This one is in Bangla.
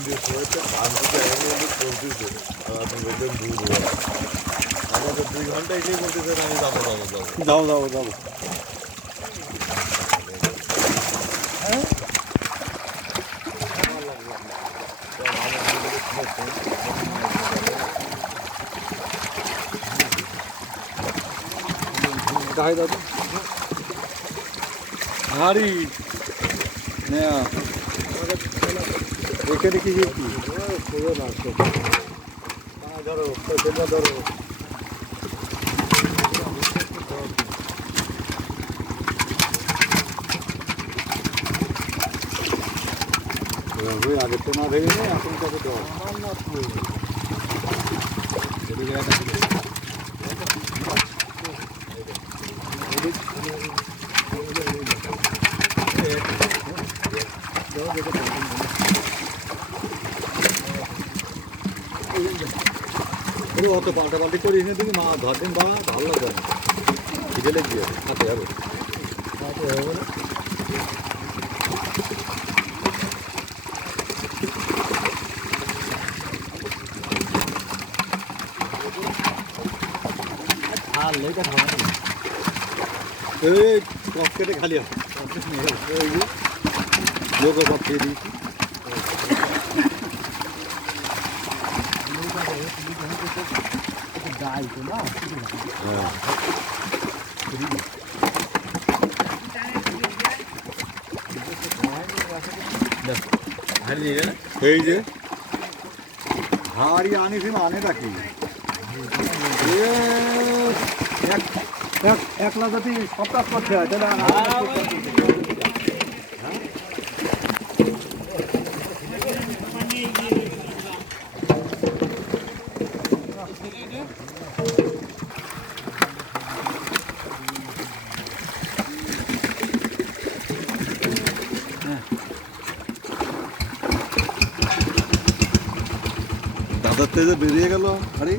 তিনটের সময় তো ধান দিতে এখন চলতেছে আর আপনি বললেন দূর আমাদের 2 ঘন্টা এসেই বলতেছেন আমি যাবো যাবো যাবো যাও যাও যাও গায়ে দাও হাড়ি নেয়া এখানে কি কি খোঁজো না ধরো সেটা ধরো আগে তো না ভেবে নেই এখন কত ধর অত পাল্টাপাল্টি করিস না তুমি মা ধর দিন বা ভালো লাগবে না খিদে লেগে হাতে যাবে হাতে হবে না আর লেটা খাওয়া এই কপ কেটে খালি লোক সব খেয়ে দিয়েছি এই যে হাড়ি আনিস আনে রাখি একলা যদি সপ্তাহ করতে হয় তাহলে দাদার তেজে বেরিয়ে গেল আরে